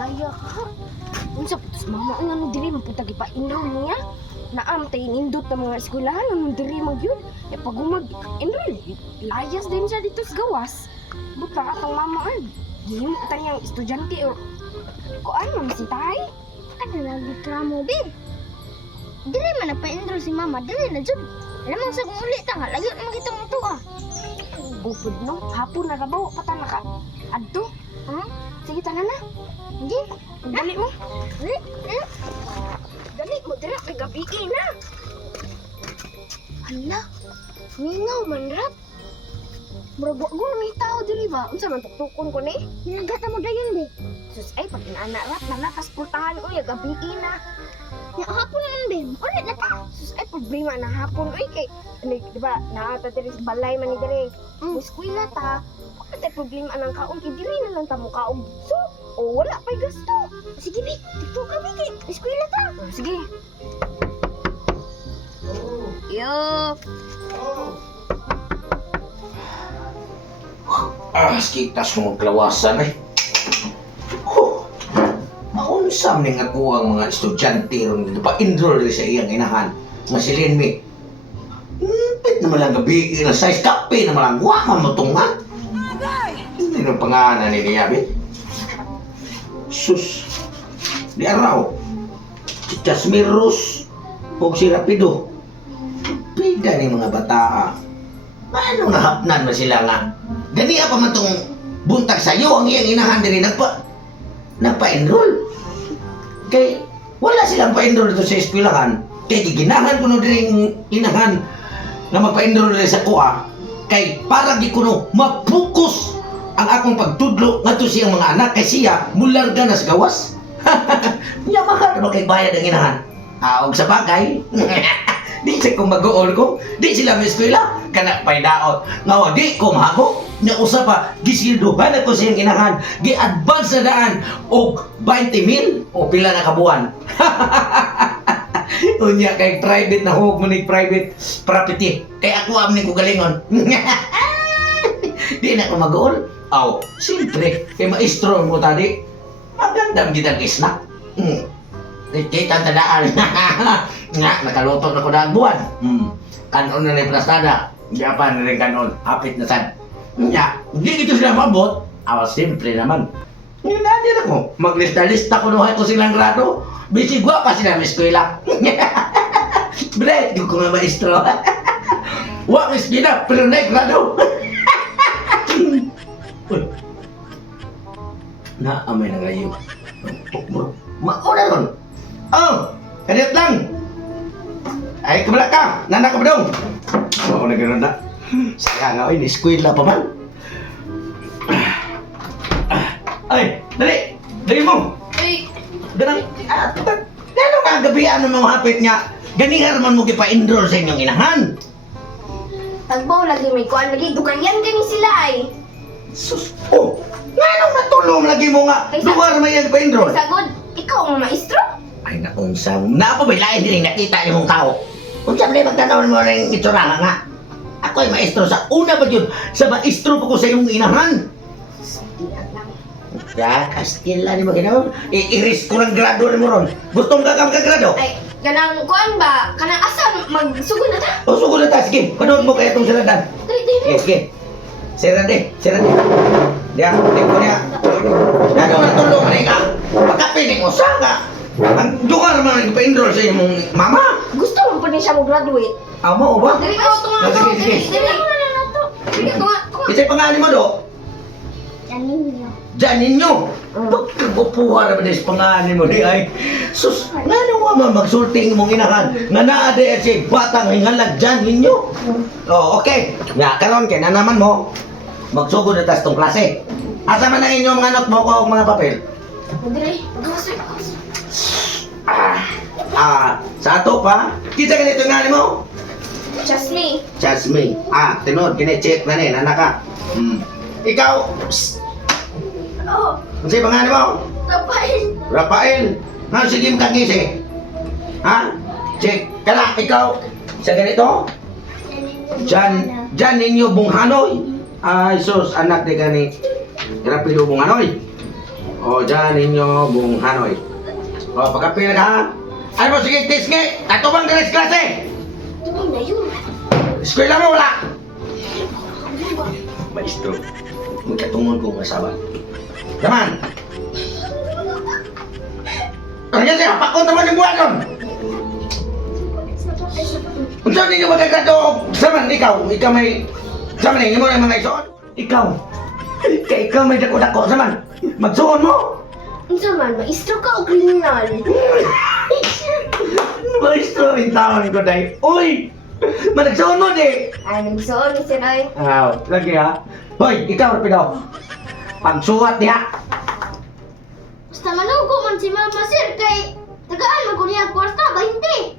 Laya ka. Unsa putos mama ang ano diri mapunta gipa-enroll niya. Naam tay nindot ng mga eskwelahan ano diri magyud. E pag enroll, layas din siya dito sa gawas. Buta atong mama ay. Gihimo ta niyang estudyante o kuan man si tay. Ano lagi tramo, bin? Dili man napa-enroll si mama, dili na jud. Alam mo sa kung ulit nga, lagi naman kita mo to ah. Bupod no, hapon na rabaw pata naka adto. Ha? Sige tanan na. Hindi. Dali mo. Dili. Dali mo dira may gabi na. Hala. Mingaw man rap. Murag wa ni tao diri ba? Unsa man tuktukon ko ni? Hinagata mo dayon, be. Sus ay pag inana rat na nakas pultahan uy gabi na. Ya hapon naman, be. Ulit na ta. Sus ay problema na hapon uy kay di ba naata diri sa balay man ni diri. Eskwela ta. Pagka problema anang kaon kay diri na lang ta mo kaog. So, o wala pay gasto. Sige, be. Dito ka, be. Kay eskwela ta. Sige. Yo. Skitas mo maglawasan eh. Maunsa man nga ko ang mga estudyante ron dito pa enroll rin sa iyang inahan. Nga si Lenmi. Pit naman lang gabi na size kape naman lang wama mo tunga. Hindi na pangalan ni Yabi. Sus. Di araw. Si Chasmiros o si Rapido. Pida ni mga bata. Ano nahapnan ba sila nga? Gani pa man tong buntag sa'yo ang iyang inahan din nagpa-enroll. Kay wala silang pa-enroll dito sa eskwelahan. Kay giginahan ko no din inahan na magpa-enroll rin sa kuha. Kay para di ko no mapukus ang akong pagtudlo ngadto siyang mga anak kay siya mularga na sa gawas. Nya maka na kay bayad ang inahan. Og sa bagay. Di siya kung mag-uol ko, di sila may eskwela, kana pa'y daot. Nga di ko mahago, nga usa pa, gisilduhan ako siyang inahan, gi-advance na daan, o 20,000 o pila na kabuan. Unya kay private na hug mo ni private property, kay ako amnin ko galingon. Di na ko mag-uol. Aw, siyempre, kay maestro mo tadi, magandang gitang isnak. Kita tandaan. Nga, nakaluto na ko na ang buwan. Kanon na rin plastada. Hindi pa na rin kanon. Hapit na sad. Nga, hindi ito sila mabot. Awa, simple naman. Hindi ako. Maglista-lista ko nuhay ko silang grado. Bisi gwa pa sila may eskwela. Bre, di ko nga maestro. Wak eskwela, pero na grado. Naamay na ngayon. Mauna ron. Oh, kadit lang. Ay, kabala ka. Nana ka ba dong? Oo, na gano'n na. Sayang nga, in-eskwela pa man. Ay, dali. Dali mo. Ay, Ganang, gano'n ka gabihan ng mga hapit niya. Ganihan man mo kipa-enroll sa inyong inahan. tagbaw lagi may kuan lagi duganyan kani sila ay. Sus, oh, gano'n matulong lagi mo nga. Ay, Lugar mo yan kipa-enroll. Sagod, ikaw ang maestro? Ay, naunsa mo. Napabilayan din nakita niyo mong tao. Kung saan na magtanawin mo rin itsura nga. Ako ay maestro sa una ba yun? Sa maestro po ko sa iyong inahan. Ya, Castilla ni mo ginawa. I-iris ko ng grado rin mo ron. Gustong ka magkagrado? Ay, kanang kuan ba? Kanang asan magsugod na ta? O, sugo na ta. Sige, panood mo kaya itong siradan. Dili. Sige. Sirade. Diya, tingko niya. Ano na tulong na ka? Pagkapiling mo, saka. Ang lugar mo nagpa-enroll sa iyong mama. Gusto mo pa ni siya mag-graduate? Amo, o ba? Dili ko tunga Ah, ko. sige. Dili. Sige, tunga. Isa'y pangalan mo do? Janin niyo. Janinyo! Pagkagupuha naman sa pangalan mo di ay sus, nga naman magsulting mong inahan nga naade at si batang hingalag Janinyo! Oh, okay. Nga, karon kay na naman mo magsugod na tas tong klase. Asa man ang inyong mga notebook o mga papel? Dili. Pagkasoy. Sa ato pa, kita ganito nga mo? Jasmine. Jasmine. Tinod, kine-check na rin, anak ka. Ikaw, Oh, ano sa'yo pangalan mo? Rafael. Rafael, nga sige mo kangisi. Ha? Check. Kala, ikaw, sa ganito? Jan ninyo Bunghanoy. Ay, sus, anak ni gani. Rapido Bunghanoy. O, dyan ninyo buong Hanoy. O, pagkapila ka ha. Ano mo, sige, tisngi! Tatubang ka sa klase! Tuloy na yun. Eskwela mo, wala! Maestro, magkatungod kong asawa. Naman! Ano yan siya? Pakon naman yung buwan nun! Kung saan ninyo magkagrato, saman, ikaw may... Saman, hindi mo na mga isuon? Ikaw! Kaya ikaw may dako-dako, saman! Magsuon mo! Unsa man, maestro ka o kriminal? Maestro, yung taon ko dahil. Uy! Managsuon mo, di! Ay, nagsuon ni Sir Ay. Lagi ha. Hoy, ikaw, Rapido. Pagsuwat niya. Basta manugo man si mama sir kay tagaan man ko niya kwarta 20.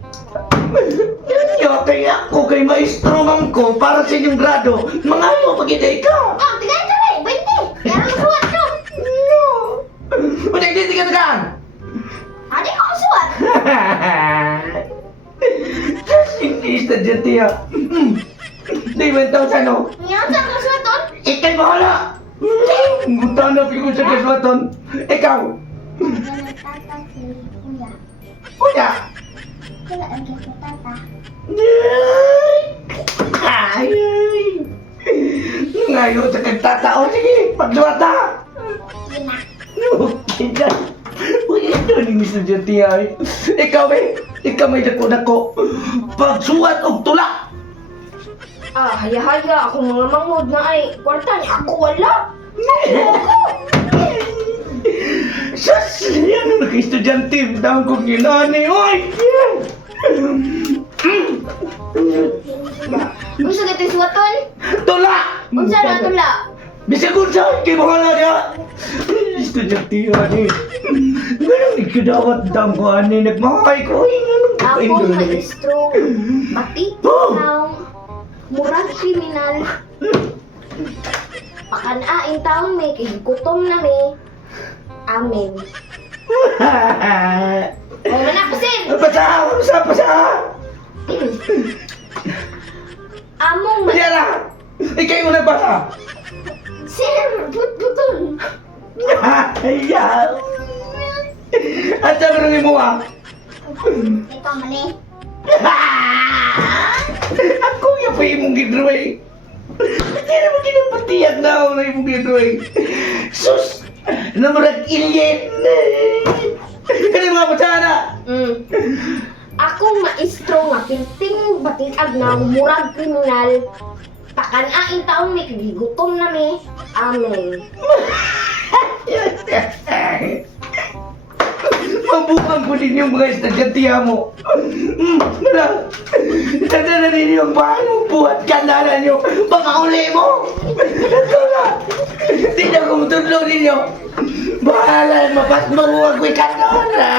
Yan kaya ako kay maestro man ko para sa inyong grado. Mga ayaw pag-ida ikaw. Ah, tagay ka rin 20. Kaya ang suwat ko. No! Wala, hindi ka tagaan. Adi ko ang suwat. Hindi estudyante ha. Di 1,000 no? Ngayon sa ang suwaton? Ikay bahala. Buta na pingo sa kaswatan. Ikaw. Tata si kuya. Kuya. Wala ang sa tata. Ay! Ngayon sa kagtatao, sige, pagsuwata! Ina. Okay ka. Uy, ito ni Mr. Jati ay. Ikaw may dako-dako. Pagsuwat og tula! Ah, haya-haya. Ako mga mangod na ay. Kwarta niya. Ako wala. Sus! Yan ang naka-estudyante. Dahon kong ginani. Uy! Unsa gato'y suwaton? Tula! Unsa na tula? Bisa kung saan kayo bahala niya! Estudyante yan eh. Ganun ikadawat dam ko ani. Nagmamakay ko. Uy, ganun Ako kayo. maestro. Matitinaw. Murag kriminal. Pakanain taon may kahigutom na may. Amen. O manapusin! Pasa! Among Magyara! Ikaw yung nagbasa! Sir, but-butol. Ayaw! At sabi nang mo ah! Ikaw mali. Ako yung pa imong gidroy! Hindi naman kinapatiyag na ako na imong gidroy! Sus! Namarag ilyen! Kani mga patsana! Akong maestro nga pinting batitag na murag kriminal. Pakanain taon may kahigutom na may. Amen. Mabukan ko din yung mga estudyante mo. Wala. Tanda na rin yung paano buhat kandala nyo. Baka uli mo. Ito na. Hindi na kumutudlo ninyo. Bahala, mapas mo huwag ko ikandala.